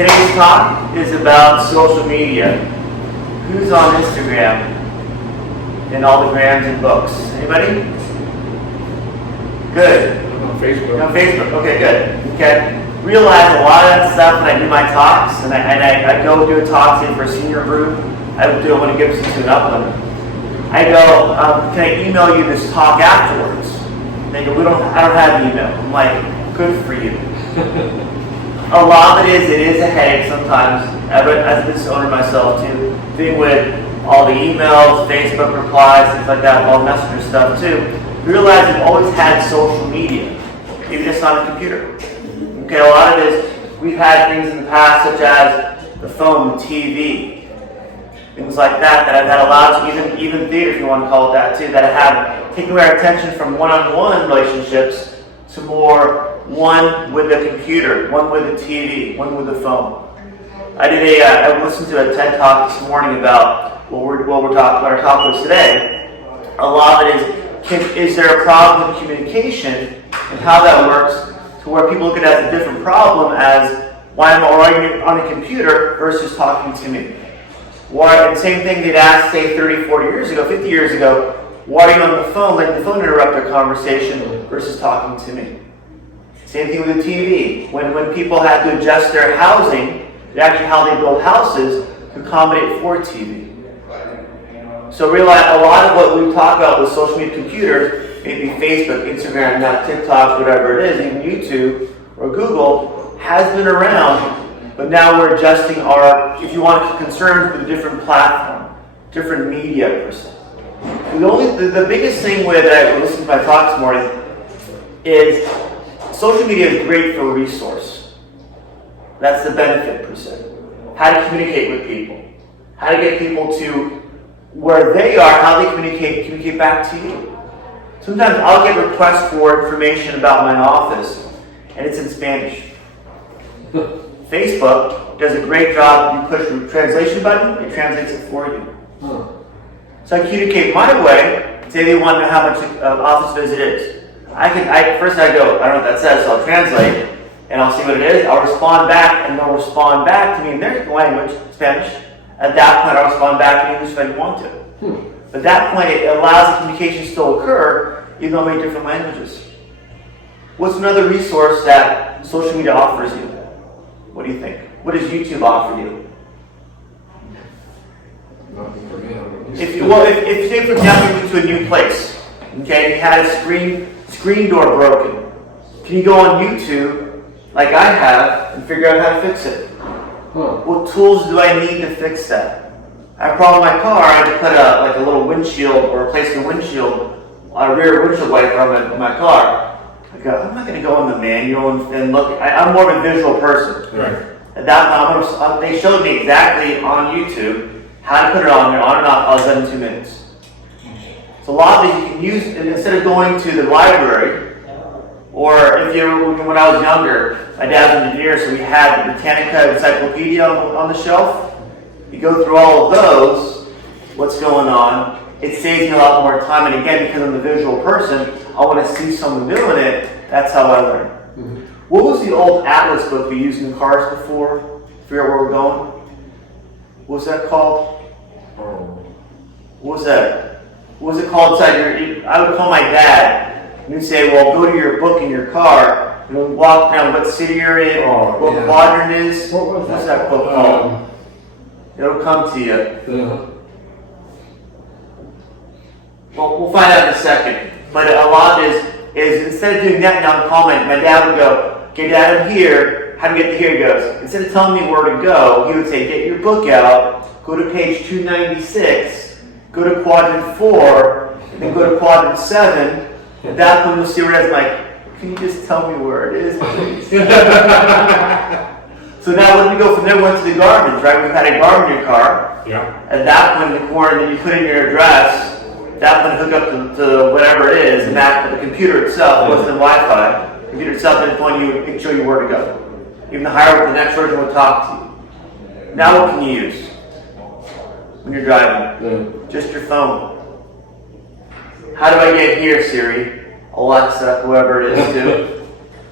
Today's talk is about social media. Who's on Instagram and all the grams and books? Anybody? Good. On Facebook. You're on Facebook. Okay, good. Okay. Realize a lot of that stuff when I do my talks, and I go do a talk say for a senior group. I do it when it gives to an Upland. I go, can I email you this talk afterwards? And they go, I don't have email. I'm like, good for you. A lot of it is a headache sometimes. As a business owner myself too, dealing with all the emails, Facebook replies, things like that, all the messenger stuff too. Realize we've always had social media, even just on a computer. Okay, a lot of it is we've had things in the past such as the phone, the TV, things like that I've had allowed to even theater, if you want to call it that too, that have taken away our attention from one-on-one relationships to more one with the computer, one with the TV, one with the phone. I listened to a TED Talk this morning about what our talk was today. A lot of it is there a problem with communication and how that works to where people look at it as a different problem as why am I already on a computer versus talking to me? And same thing they'd ask, say, 30, 40 years ago, 50 years ago, why are you on the phone, letting the phone interrupt their conversation versus talking to me? Same thing with the TV. When people had to adjust their housing, actually how they build houses to accommodate for TV. So realize a lot of what we talk about with social media computers, maybe Facebook, Instagram, now TikTok, whatever it is, even YouTube or Google, has been around, but now we're adjusting our, if you want, concerns with a different platform, different media per se. The biggest thing with I listened to my talk this morning is social media is great for a resource. That's the benefit per se. How to communicate with people. How to get people to where they are, how they communicate back to you. Sometimes I'll get requests for information about my office, and it's in Spanish. Facebook does a great job. You push the translation button, it translates it for you. So I communicate my way. Say they want to know how much an office visit is. First I go, I don't know what that says, so I'll translate, and I'll see what it is. I'll respond back, and they'll respond back to me in their language, Spanish. At that point, I'll respond back in English if I want to. But at that point, it allows the communication to still occur, even though we have different languages. What's another resource that social media offers you? What do you think? What does YouTube offer you? Nothing for me. If say for example you went to a new place, okay, you had a screen door broken, can you go on YouTube, like I have, and figure out how to fix it? What tools do I need to fix that? I have a problem with my car. I had to put a little windshield or replace the windshield, a rear windshield wiper on my car. I go, I'm not going to go in the manual and look. I'm more of a visual person. Right. At that point, they showed me exactly on YouTube how to put it on there, on and off. I was done in 2 minutes. So a lot of these you can use, and instead of going to the library, or when I was younger, my dad's an engineer, so we had the Britannica Encyclopedia on the shelf. You go through all of those, what's going on. It saves me a lot more time, and again, because I'm a visual person, I want to see someone doing it. That's how I learn. Mm-hmm. What was the old atlas book we used in cars before? Figure out where we're going? What was that called? What was that? What was it called inside I would call my dad. And he'd say, well, go to your book in your car, and we'll walk down what city you're in, what quadrant it is. What's that book called? It'll come to you. Well, we'll find out in a second. But a lot is instead of doing that now, my dad would go, get Dad, I'm here. How do we get to here? He goes, instead of telling me where to go, he would say, get your book out, go to page 296, go to quadrant 4, and then go to quadrant 7. At that point, you'll see where it is. Like, can you just tell me where it is, please? So now when we go from there, we went to the garbage, right? We've had a garbage in your car. Yeah. At that point, in the corner, then you put in your address. That one hook up to whatever it is, and that the computer itself, wasn't the Wi-Fi. The computer itself then point you and show you where to go. Even the higher up, the next version will talk to you. Now what can you use when you're driving? Just your phone. How do I get here, Siri? Alexa, whoever it is, too.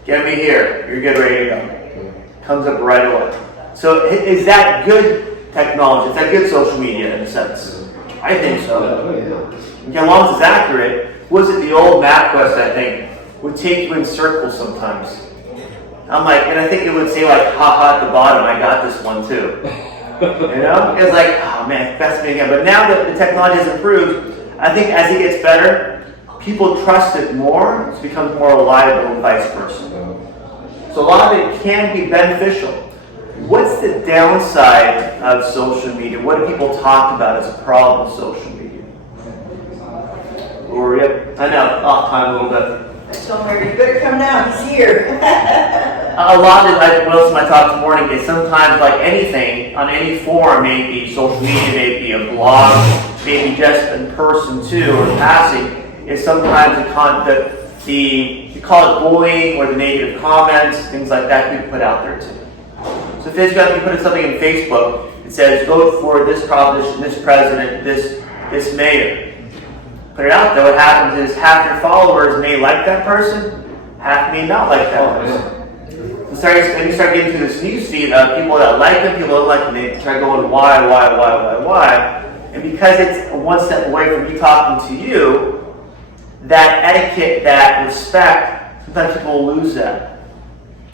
Get me here. You're good, ready to go. Comes up right away. So is that good technology? Is that good social media in a sense? I think so. Okay, as long as it's accurate. Was it the old MapQuest, I think, would take you in circles sometimes? I'm like, and I think it would say like, haha at the bottom, I got this one too. You know? It's like, oh man, that's me again. But now that the technology has improved, I think as it gets better, people trust it more, it becomes more reliable and vice versa. So a lot of it can be beneficial. What's the downside of social media? What do people talk about as a problem of social media? Or, yep, I know, off time a little bit. I told her, you better come down, he's here. A lot of it, most of my talk this morning is sometimes like anything on any forum, maybe social media, maybe a blog, maybe just in person too, or passing, is sometimes you call it bullying or the negative comments, things like that we put out there too. So if you put something in Facebook, it says vote for this proposition, this president, this mayor. Put it out there, what happens is half your followers may like that person, half may not like that person. So then you start getting to this news feed of people that like them, people that don't like them, they start going why? And because it's one step away from me talking to you, that etiquette, that respect, sometimes people will lose that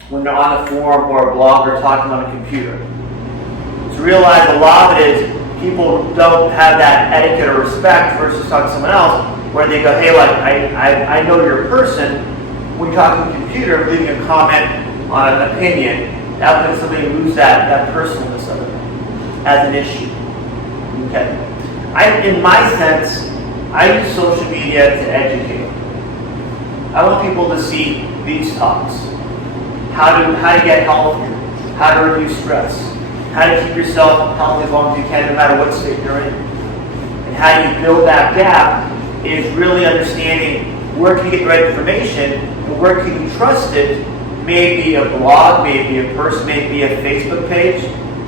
when they're on a forum or a blog or talking on a computer. To realize a lot of it is people don't have that etiquette or respect versus talking to someone else where they go, hey, like, I know you're a person. When you're talking to a computer, leaving a comment on an opinion, that puts somebody lose that personalness of it as an issue. Okay. In my sense, I use social media to educate. I want people to see these talks. How to get healthier, how to reduce stress, how to keep yourself healthy as long as you can no matter what state you're in. And how you build that gap is really understanding where can you get the right information and where can you trust it. Maybe a blog, maybe a person, maybe a Facebook page,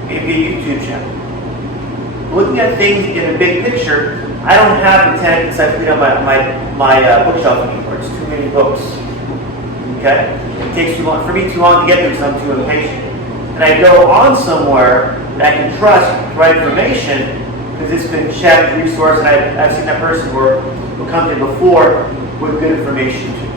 maybe a YouTube channel. Looking at things in a big picture, I don't have the 10 encyclopedia on my bookshelf anymore. It's too many books. Okay? It takes too long to get through because I'm too impatient. And I go on somewhere that I can trust the right information because it's been checked, resourced, and I've seen that person or a company before with good information too.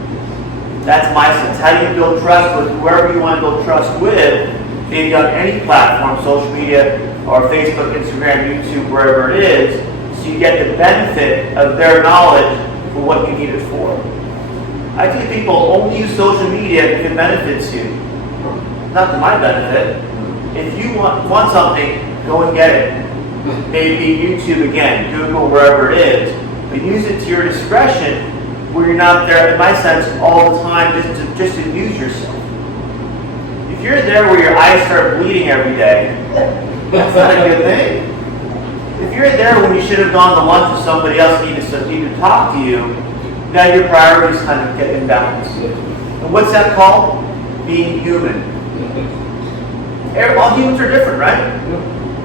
That's my sense. How do you build trust with whoever you want to build trust with, maybe on any platform, social media, or Facebook, Instagram, YouTube, wherever it is, so you get the benefit of their knowledge for what you need it for. I think people only use social media if it benefits you. Not to my benefit. If you want something, go and get it. Maybe YouTube again, Google, wherever it is. But use it to your discretion where you're not there, in my sense, all the time just to amuse yourself. If you're there where your eyes start bleeding every day, that's not a good thing. If you're there when you should have gone to lunch with somebody else and need to talk to you, now your priorities kind of get imbalanced. And what's that called? Being human. All humans are different, right?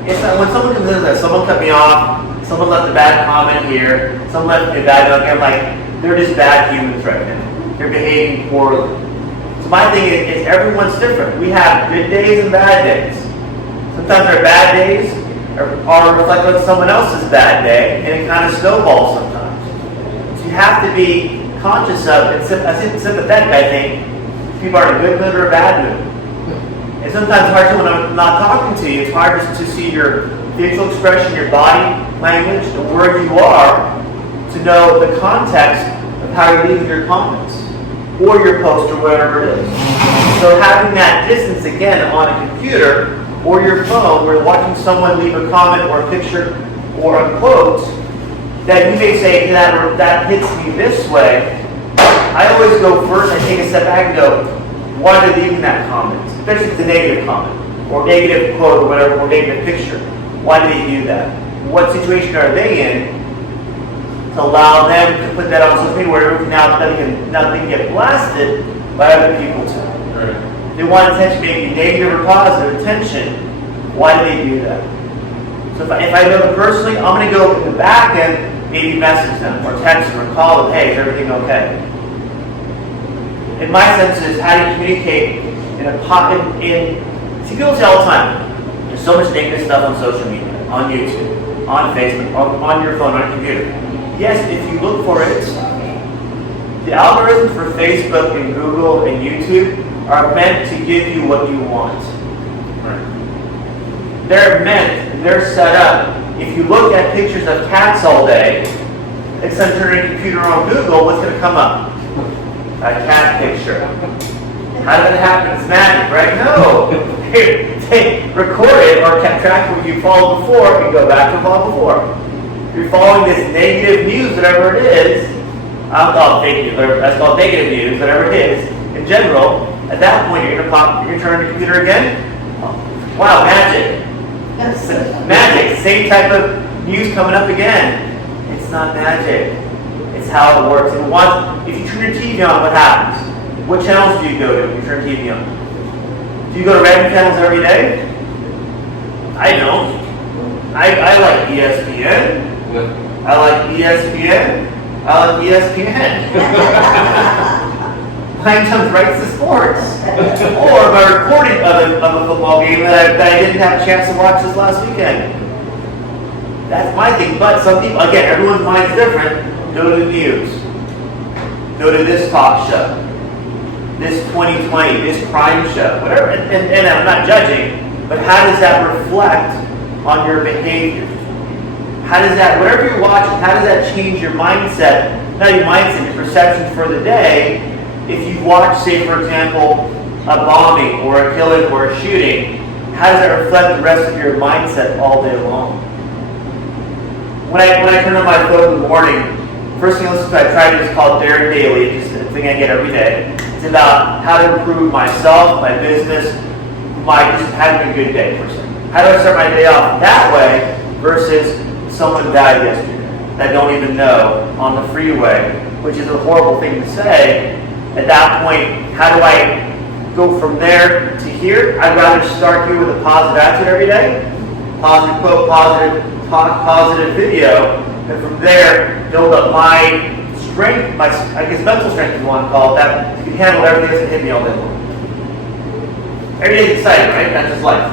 It's not, when someone comes in and says, someone cut me off, someone left a bad comment here, someone left me a bad note here, I'm like, they're just bad humans right now. They're behaving poorly. So my thing is everyone's different. We have good days and bad days. Sometimes our bad days are reflected on someone else's bad day, and it kind of snowballs sometimes. So you have to be conscious of it, sympathetic, I think, if people are in a good mood or a bad mood. And sometimes it's hard to, when I'm not talking to you, it's hard just to see your facial expression, your body language, and where you are, to know the context of how you're leaving your comments, or your post, or whatever it is. So having that distance, again, on a computer, or your phone, where watching someone leave a comment, or a picture, or a quote, that you may say, that hits me this way, I always go first, I take a step back and go, why are they leaving that comment? Especially if it's a negative comment, or negative quote, or whatever, or negative picture. Why do they do that? What situation are they in to allow them to put that on social media where nothing can get blasted by other people too? Right. They want attention, maybe negative or positive attention. Why do they do that? So if I know them personally, I'm going to go in the back end, maybe message them, or text them, or call them, hey, is everything okay? In my sense is how do you communicate see people say all the time, so much negative stuff on social media, on YouTube, on Facebook, on your phone, on your computer. Yes, if you look for it, the algorithms for Facebook and Google and YouTube are meant to give you what you want. They're meant, they're set up. If you look at pictures of cats all day, instead of turning your computer on Google, what's going to come up? A cat picture. How did it happen? It's magic, right? No. They record it or kept track of what you followed before and go back to follow before. If you're following this negative news, whatever it is, I'll call it fake news, or that's called negative news, whatever it is, in general, at that point you're going to turn on your computer again. Wow, magic. Magic, same type of news coming up again. It's not magic. It's how it works. And if you turn your TV on, what happens? What channels do you go to when you turn TV on? Do you go to random channels every day? I don't. I like ESPN. I like ESPN. I like ESPN. Mine comes right to sports. Or my recording of a football game that I didn't have a chance to watch this last weekend. That's my thing. But some people, again, everyone's mind's different. Go to the news. Go to this talk show. This 2020, this crime show, whatever. And I'm not judging, but how does that reflect on your behavior? How does that, whatever you're watching, how does that change your mindset? Not your mindset, your perception for the day. If you watch, say, for example, a bombing or a killing or a shooting, how does that reflect the rest of your mindset all day long? When I turn on my phone in the morning, first thing I listen to, I try to do is called Dare Daily. It's just a thing I get every day. It's about how to improve myself, my business, just having a good day, per se. How do I start my day off that way versus someone died yesterday that I don't even know on the freeway, which is a horrible thing to say. At that point, how do I go from there to here? I'd rather start here with a positive attitude every day, positive quote, positive talk, positive video, and from there build up my strength, my mental strength, if you want to call it that, to handle everything that's hit me all day long. Every day is exciting, right? That's just life.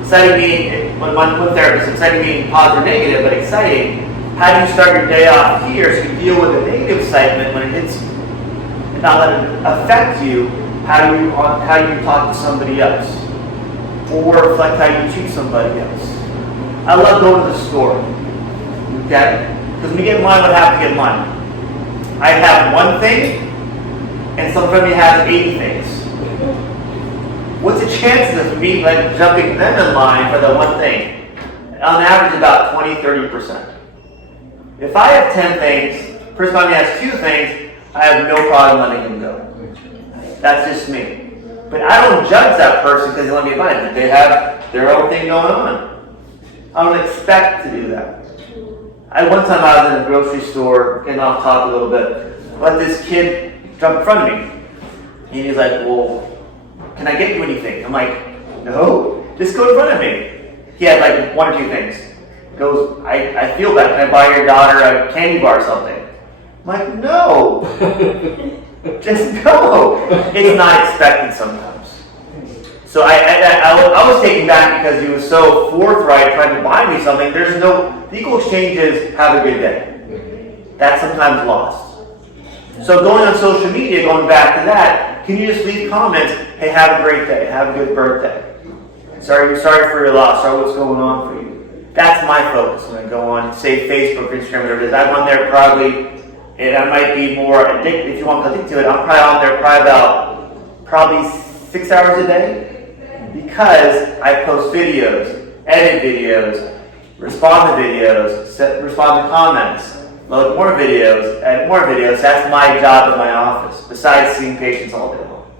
Exciting being, one therapist, exciting being positive or negative, but exciting. How do you start your day off here so you deal with the negative excitement when it hits you? And not let it affect you, how you talk to somebody else. Or reflect how you treat somebody else. I love going to the store. Okay? Because when you get in line, what happens to get in line? I have one thing, and somebody has 80 things. What's the chances of me jumping them in line for the one thing? On average, about 20-30%. If I have 10 things, the person only has 2 things, I have no problem letting them go. That's just me. But I don't judge that person because they let me in line. They have their own thing going on. I don't expect to do that. One time I was in a grocery store, getting off topic a little bit, let this kid jump in front of me. And he's like, well, can I get you anything? I'm like, no, just go in front of me. He had like 1 or 2 things. He goes, I feel bad. Can I buy your daughter a candy bar or something? I'm like, no. Just go. It's not expected sometimes. So I was taken back because he was so forthright trying to buy me something. The equal exchange is have a good day. That's sometimes lost. So going on social media, going back to that, can you just leave comments, hey, have a great day, have a good birthday. Sorry for your loss, sorry what's going on for you. That's my focus when I go on, say, Facebook, Instagram, whatever it is. I'm on there probably, and I might be more addicted, if you want to addict to it, I'm probably on there probably 6 hours a day. Because I post videos, edit videos, respond to videos, respond to comments, load more videos, edit more videos. That's my job in my office, besides seeing patients all day long.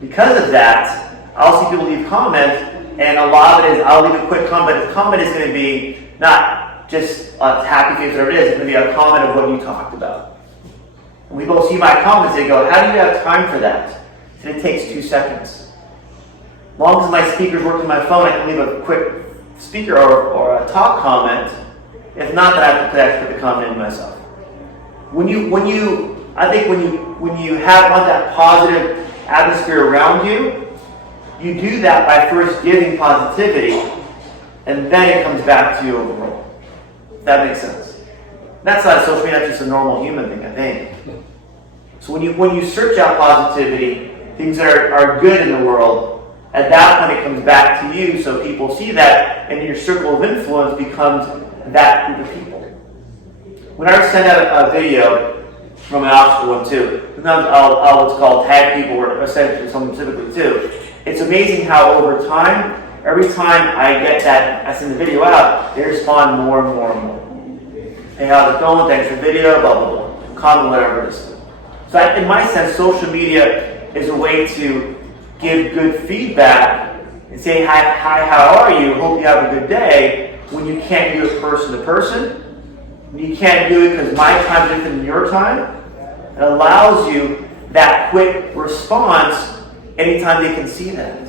Because of that, I'll see people leave comments, and a lot of it is, I'll leave a quick comment. The comment is going to be not just a happy face, whatever it is, it's going to be a comment of what you talked about. And we both see my comments and go, how do you have time for that? And it takes 2 seconds. As long as my speaker's working my phone, I can leave a quick speaker or a talk comment. If not, then I have to put the comment in myself. When you want that positive atmosphere around you, you do that by first giving positivity, and then it comes back to you overall. If that makes sense. That's not social media, that's just a normal human thing, I think. So when you search out positivity, things that are good in the world, at that point it comes back to you, so people see that, and your circle of influence becomes that group of people. When I send out a video from my obstacle one too, sometimes I'll what's called tag people or send it to someone specifically too. It's amazing how over time, every time I get that, I send the video out, they respond more and more and more. Hey, how's it going? Thanks for the video, blah, blah, blah. Comment, whatever it is. So in my sense, social media is a way to give good feedback and say, hi, how are you? Hope you have a good day, when you can't do it person to person. When you can't do it because my time is different than your time. It allows you that quick response anytime they can see that.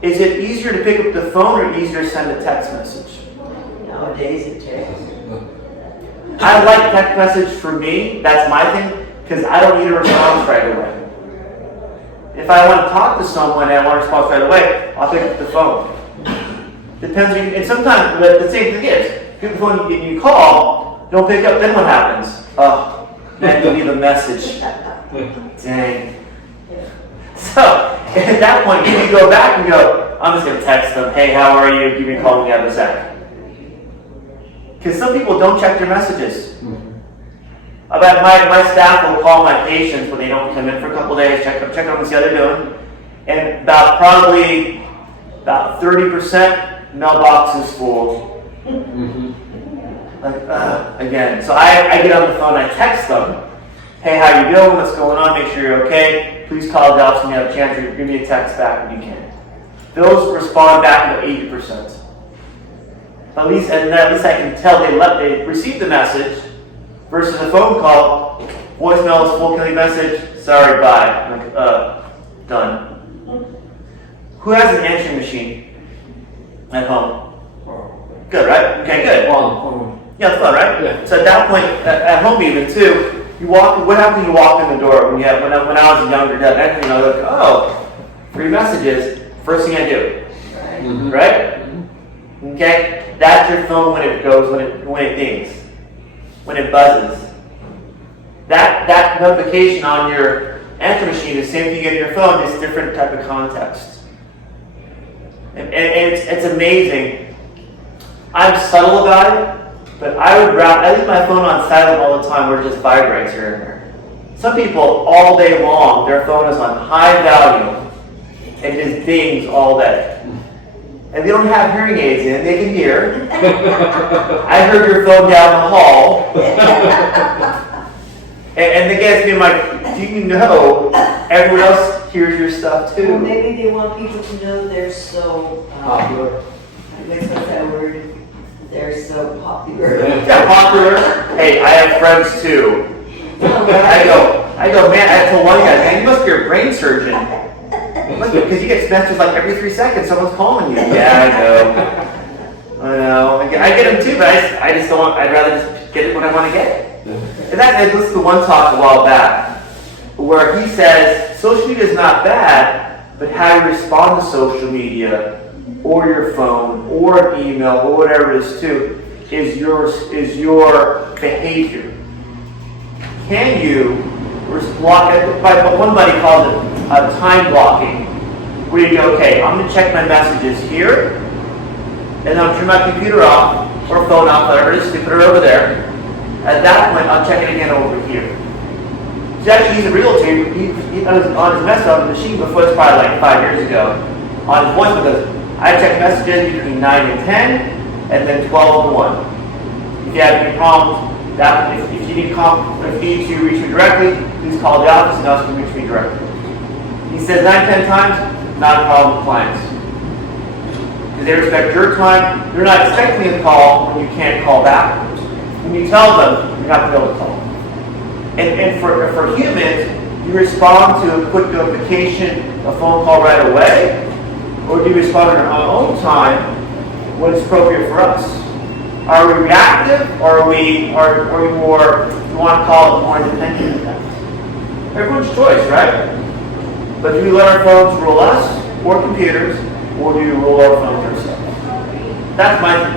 Is it easier to pick up the phone or easier to send a text message? Nowadays it takes. I like text message for me, that's my thing, because I don't need a response right away. If I want to talk to someone and I want a response right away, I'll pick up the phone. Depends, and sometimes the same thing is, pick up the phone and you call, don't pick up, then what happens? Oh, then you leave a message. Dang. So, at that point, you can go back and go, I'm just going to text them, hey, how are you? Give me a call when you have a sec. Because some people don't check their messages. About my staff will call my patients when they don't come in for a couple days, check on them, see how they're doing. And probably about 30% mailbox is full. Like, again. So I get on the phone, I text them, hey, how you doing? What's going on? Make sure you're okay. Please call the office when you have a chance, or give me a text back when you can. Those respond back about 80%. At least I can tell they received the message versus a phone call, voicemail is full, killing message, sorry, bye. I'm like, done. Who has an answering machine at home? Good, right? Okay, good. Yeah, it's fun, right? Yeah. So at that point, at home even too, you walk. What happens when you walk in the door? When I was a younger dad, I look, oh, 3 messages. First thing I do, right? Okay, that's your phone when it goes, when it dings, when it buzzes. That notification on your answer machine is the same thing you get on your phone, it's different type of context. And it's amazing. I'm subtle about it, but I leave my phone on silent all the time where it just vibrates here and there. Some people, all day long, their phone is on high value and just dings all day. And they don't have hearing aids in, they can hear. I heard your phone down the hall. and they get me, I'm like, do you know everyone else hears your stuff too? Well, maybe they want people to know they're so Popular. I guess what's that word? They're so popular. Yeah, popular. Hey, I have friends too. I go, man, I told one guy, man, you must be a brain surgeon. Because you get messages like every 3 seconds, someone's calling you. Yeah, I know. I get them too, but I just don't want, I'd rather just get it when I want to get it. And I listened to one talk a while back where he says, social media is not bad, but how you respond to social media or your phone or an email or whatever it is too is your behavior. Can you block it? One buddy called it time blocking, where you go, okay, I'm going to check my messages here, and then I'll turn my computer off, or phone off, whatever it is, put it over there. At that point, I'll check it again over here. So actually, he's a realtor. He was on his message on the machine before, it's probably like 5 years ago, on his voice, because I check messages between 9 and 10, and then 12 and 1. If you have any problems, if you need to reach me directly, please call the office and else you can reach me directly. He says 9-10 times, not a problem with clients. Because they respect your time. They're not expecting a call when you can't call back. When you tell them, you're not going to be able to call. And for humans, you respond to a quick notification, a phone call right away, or do you respond on our own time when it's appropriate for us? Are we reactive, or are we more, you want to call it more independent of that? Everyone's choice, right? But do we let our phones rule us, or computers, or do we rule our phones ourselves? That's my thing.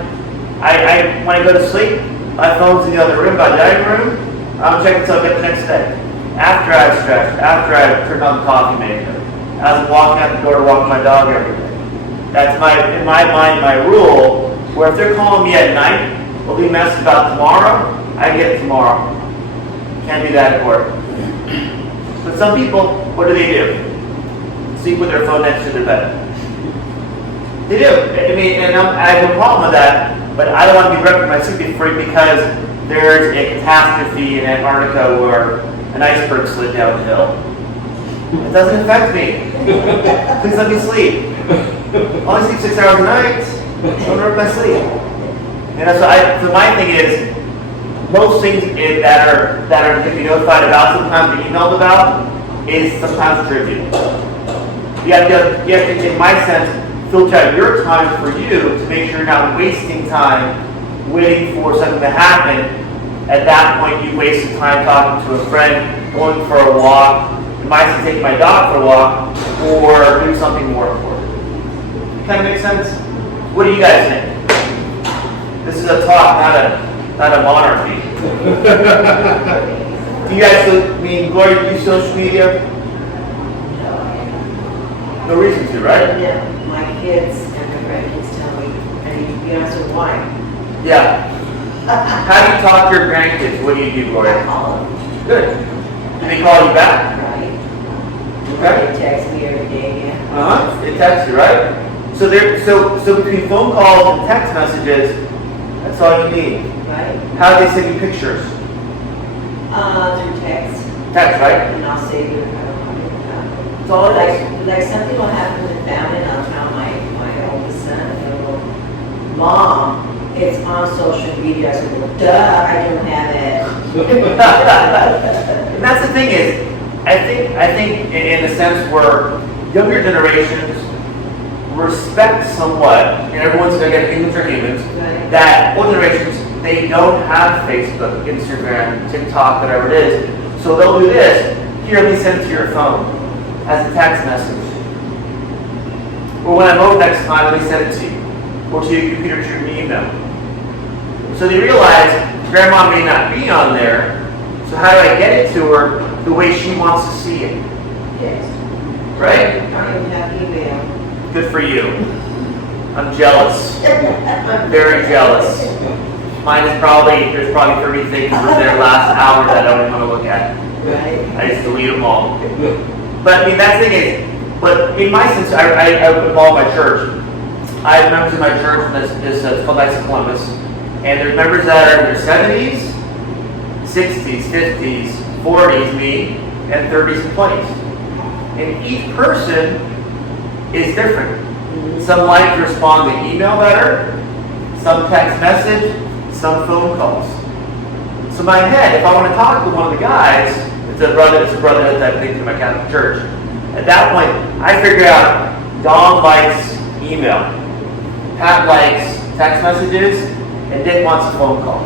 When I go to sleep, my phone's in the other room, by the dining room. I'm checking until I get the next day. After I've stretched, after I've turned on the coffee maker, as I'm walking out the door to walk my dog every day. That's in my mind, my rule, where if they're calling me at night, we'll be messing about tomorrow, I get it tomorrow. Can't do that at work. But some people, what do? Sleep with their phone next to their bed. They do. I mean, and I have no problem with that, but I don't want to be wrecked my sleep because there's a catastrophe in Antarctica where an iceberg slid down the hill. It doesn't affect me. Please let me sleep. I only sleep 6 hours a night. Don't hurt my sleep. So my thing is, most things that are to be notified about, sometimes be emailed about, is sometimes trivial. You have to, in my sense, filter out your time for you to make sure you're not wasting time waiting for something to happen. At that point, you wasted time talking to a friend, going for a walk, in my sense, taking my dog for a walk, or doing something more important. Kind of make sense? What do you guys think? This is a talk, not a monarchy. Do you guys Gloria, do you social media? No reason to, right? Yeah, my kids and my grandkids tell me, I need to be honest with why. Yeah. How do you talk to your grandkids? What do you do, Gloria? I call them. Good. Do they call you back? Right. Okay. They text me every day, yeah. Uh-huh. They text you, right? So between phone calls and text messages, that's all you need. Right. How do they send you pictures? Through text. Text, right? And I'll save it if I don't want it. That's all it is. Like something will happen with family, and I'll tell my oldest son, and he'll go, Mom, it's on social media. I said, well, duh, I don't have it. And that's the thing is, I think in a sense where younger generations respect somewhat, and everyone's going to get humans are humans, Right. that old generations, they don't have Facebook, Instagram, TikTok, whatever it is. So they'll do this. Here, let me send it to your phone as a text message. Or when I'm home next time, let me send it to you. Or to your computer, to your email. So they realize Grandma may not be on there, so how do I get it to her the way she wants to see it? Yes. Right? I don't even have email. Good for you. I'm jealous. Very jealous. Mine is there's probably 30 things within their last hour that I don't even want to look at. Right. I just delete them all. But I mean, that's the thing is, but in my sense, I would involve my church. I have members in my church, and this it's called Knights of Columbus, and there's members that are in their 70s, 60s, 50s, 40s, me, and 30s and 20s. And each person is different. Some like to respond to email better, some text message, some phone calls. So in my head, if I want to talk to one of the guys, it's a brotherhood type thing through my Catholic church. At that point, I figure out Dom likes email, Pat likes text messages, and Dick wants a phone call.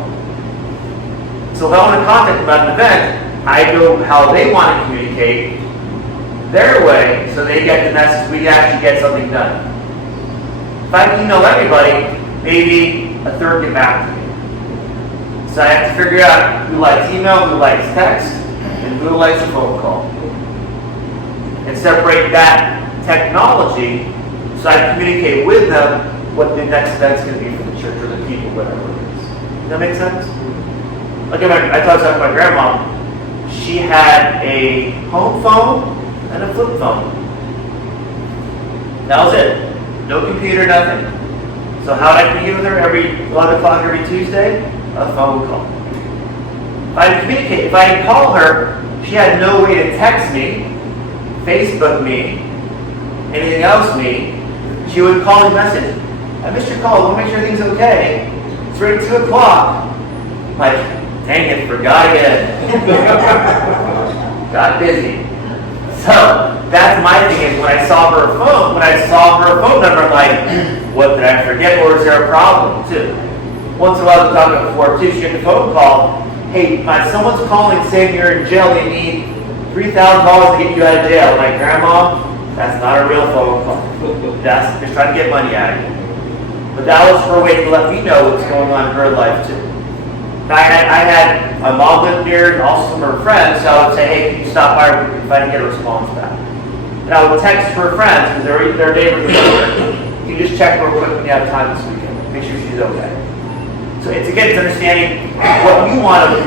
So if I want to contact about an event, I go how they want to communicate their way, so they get the message, we actually get something done. If I email everybody, maybe a third get back to me. So I have to figure out who likes email, who likes text, and who likes a phone call. And separate that technology so I can communicate with them what the next event's going to be for the church or the people, whatever it is. Does that make sense? Like I talked about my grandma. She had a home phone and a flip phone. That was it. No computer, nothing. So how did I communicate with her? Every 11 o'clock every Tuesday? A phone call. If I communicate, if I call her, she had no way to text me, Facebook me, anything else me. She would call me message. I missed your call. I want to make sure everything's okay. It's already 2 o'clock. I'm like, dang it, forgot again. Got busy. So that's my thing is when I saw her phone number, I'm like, what did I forget, or is there a problem too? Once in a while, I've talked about before too, she get the phone call, hey, someone's calling saying you're in jail, they need $3,000 to get you out of jail. I'm like, Grandma, that's not a real phone call. They're trying to get money out of you. But that was her way to let me know what's going on in her life too. I had my mom lived here and also some of her friends, so I would say, hey, can you stop by if I didn't get a response back? And I would text her friends, because they're neighbors. You just check real quick when you have time this weekend. Make sure she's okay. So it's understanding what you want to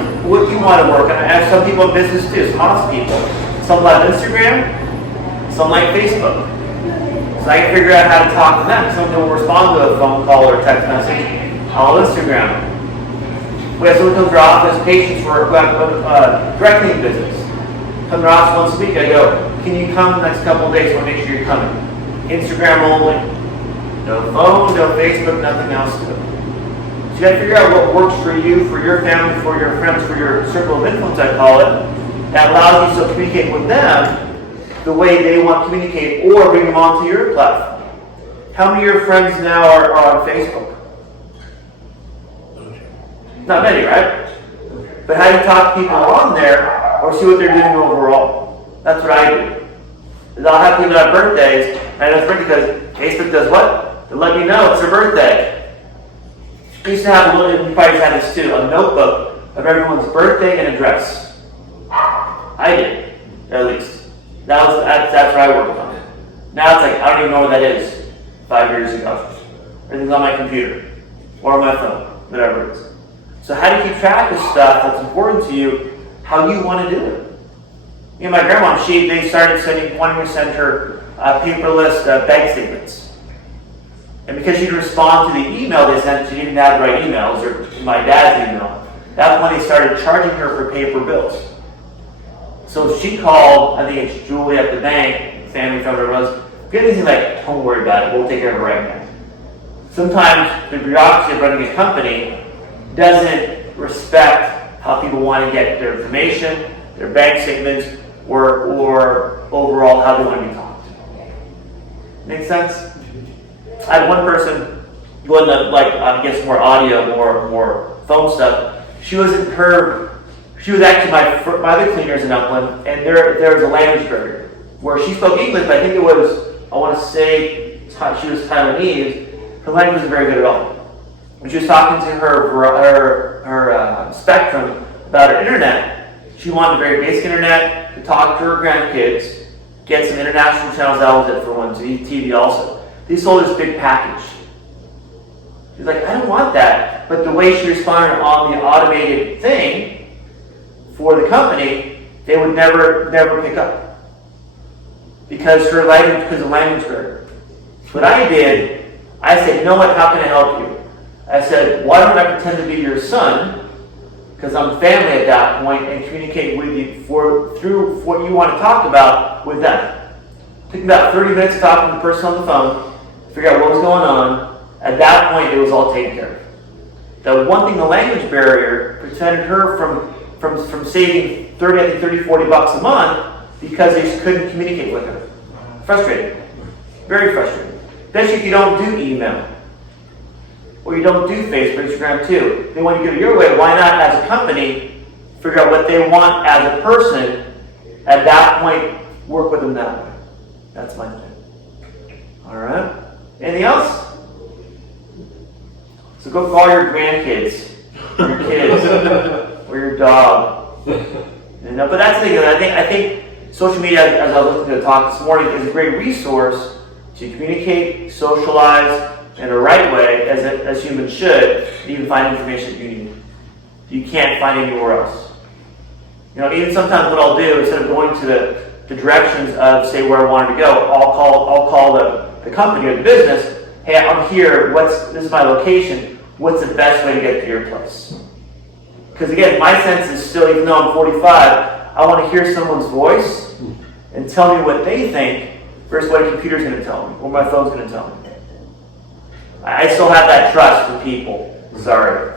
work on. I have some people in business too, some honest people. Some like Instagram, some like Facebook. So I can figure out how to talk to them. Some people will respond to a phone call or text message. I'll Instagram. We have someone come to our office, patients for direct cleaning business. Come to our office once a week. I go, can you come the next couple of days? I want to make sure you're coming. Instagram only. No phone, no Facebook, nothing else to it. So you got to figure out what works for you, for your family, for your friends, for your circle of influence, I call it. That allows you to communicate with them the way they want to communicate, or bring them onto your platform. How many of your friends now are on Facebook? Not many, right? But how do you talk to people on there or see what they're doing overall? That's what I do. Is I'll have people have birthdays, and I know it's birthday because Facebook does what? They let me know it's their birthday. I used to have a little, you probably had this too, a notebook of everyone's birthday and address. I did, at least. That's what I worked on. Now it's like, I don't even know what that is 5 years ago. Everything's on my computer or on my phone, whatever it is. So how do you keep track of stuff that's important to you, how you want to do it? You know, my grandma, they started wanting to send her paperless bank statements. And because she didn't respond to the email they sent, she didn't have the right emails, or my dad's email. That's when they started charging her for paper bills. So she called, I think it's Julie at the bank, family from her was, get anything like, don't worry about it, we'll take care of it right now. Sometimes the bureaucracy of running a company doesn't respect how people want to get their information, their bank statements, or overall how they want to be talked. Make sense? I had one person who wasn't like, I guess more audio, more phone stuff. She was actually my other cleaners in Upland, and there was a language barrier where she spoke English, but I think it was, I want to say she was Taiwanese. Her language wasn't very good at all. When she was talking to her Spectrum about her internet, she wanted a very basic internet to talk to her grandkids, get some international channels, that was it for one, TV also. They sold this big package. She's like, I don't want that. But the way she responded on the automated thing, for the company, they would never pick up because of language barrier. What I did, I said, you know what? How can I help you? I said, why don't I pretend to be your son? Because I'm family at that point, and communicate with you through what you want to talk about with them. It took me about 30 minutes talking to the person on the phone, figure out what was going on. At that point, it was all taken care of. The one thing, the language barrier prevented her from saving 30, 40 bucks a month because they just couldn't communicate with her. Frustrating. Very frustrating. Especially if you don't do email. Or you don't do Facebook, Instagram too. They want to get it your way. Why not, as a company, figure out what they want as a person, at that point, work with them that way. That's my thing. Alright? Anything else? So go call your grandkids, or your kids, or your dog. But that's the thing. I think social media, as I was listening to the talk this morning, is a great resource to communicate, socialize in a right way, as humans should, and even find information that you need. You can't find anywhere else. Even sometimes what I'll do, instead of going to the directions of, say, where I wanted to go, I'll call the company or the business. Hey, I'm here. This is my location. What's the best way to get to your place? Because again, my sense is still, even though I'm 45, I want to hear someone's voice and tell me what they think versus what a computer's going to tell me or my phone's going to tell me. I still have that trust with people. Sorry.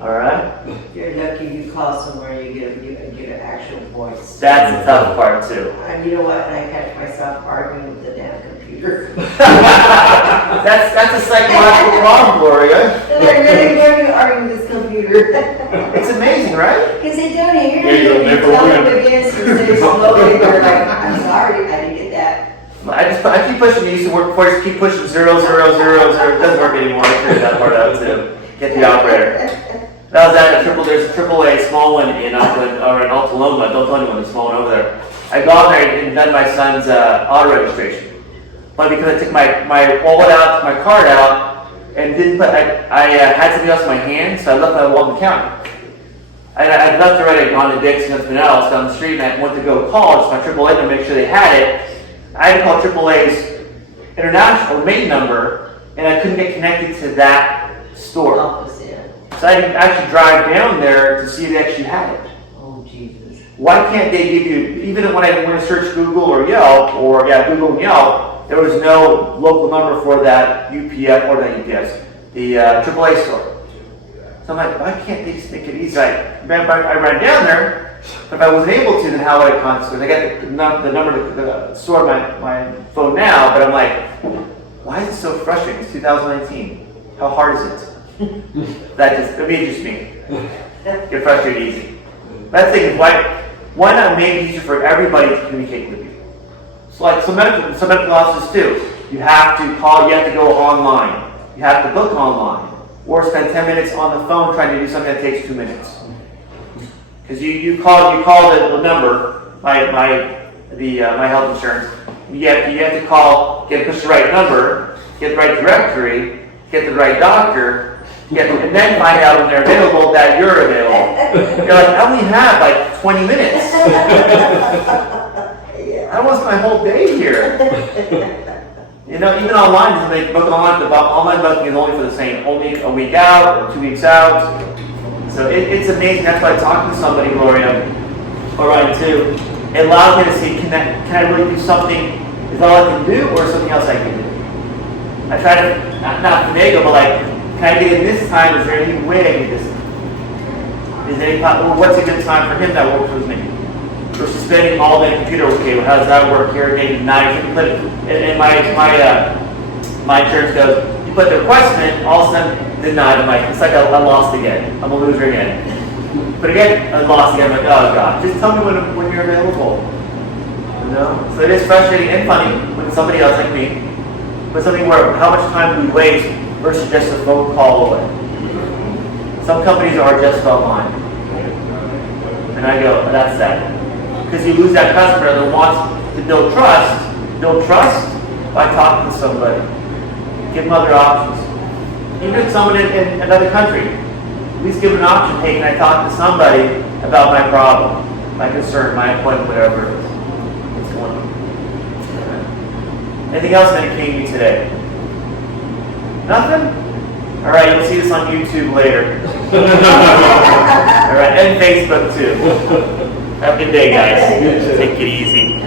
All right? You're lucky you call somewhere and you get an actual voice. That's the tough part too. And you know what? And I catch myself arguing with the damn computer. That's a psychological problem, Gloria. And I really never argue with this computer. It's amazing, right? Because they don't hear Yeah, you'll you. You never tell them win. against and say slowly. They're like, I'm sorry, I didn't get that. I keep pushing. It used to work before. I just keep pushing 0, 0, 0, 0. It doesn't work anymore. I figured that part out too. Get the operator. That was at there's a AAA small one in Upland or in Altaloma. Don't tell anyone there's a small one over there. I got there and done my son's auto registration. But because I took my wallet out, my card out, and didn't put, I had something else in my hand, so I left my wallet on the counter. I'd left already, gone to Dick's and something else down the street, and I went to go call just my AAA to make sure they had it. I had to call AAA's international main number, and I couldn't get connected to that store. Office, yeah. So I had to actually drive down there to see if they actually had it. Oh, Jesus. Why can't they give you, even when I went to search Google or Yelp, Google and Yelp, there was no local number for that UPS, or not UPS, the AAA store. So I'm like, why can't they just make it easy? I ran down there, but if I wasn't able to, then how would I contact them? I got the number to the store on my phone now, but I'm like, why is it so frustrating? It's 2019. How hard is it? It's just me. Get frustrated easy. That thing is, why not make it easier for everybody to communicate with you? So like some medical offices too. You have to call, you have to go online. You have to book online. Or spend 10 minutes on the phone trying to do something that takes 2 minutes. Because you call the number, my health insurance. You have to call, push the right number, get the right directory, get the right doctor, and then find out when they're available that you're available. You're like, I only have like 20 minutes. I was my whole day here. Even online, they book online. The online booking is only for the same, only a week out or 2 weeks out. So it's amazing. That's why talking to somebody, Gloria, or Ryan too, it allows me to see, can I really do something? Is that all I can do, or something else I can do? I try to not finagle, but like, can I get in this time? Is there any way I can get this? Is there any what's a good time for him that works with me? Versus spending all day on the computer. Okay, well, how does that work here? Getting 9 click, and my insurance goes. You put the request in, all of a sudden denied. I'm like, it's like I lost again. I'm a loser again. But again, I lost again. I'm like, oh god, just tell me when you're available. So it is frustrating and funny when somebody else like me, but something where how much time do we waste versus just a phone call away. Some companies are just online, and I go, that's sad. Because you lose that customer that wants to build trust by talking to somebody. Give them other options. Even someone in another country, at least give them an option. Hey, can I talk to somebody about my problem, my concern, my appointment, whatever it is? What's going on? Anything else entertaining you today? Nothing? All right, you'll see this on YouTube later. All right, and Facebook too. Have a good day, guys. Take it easy.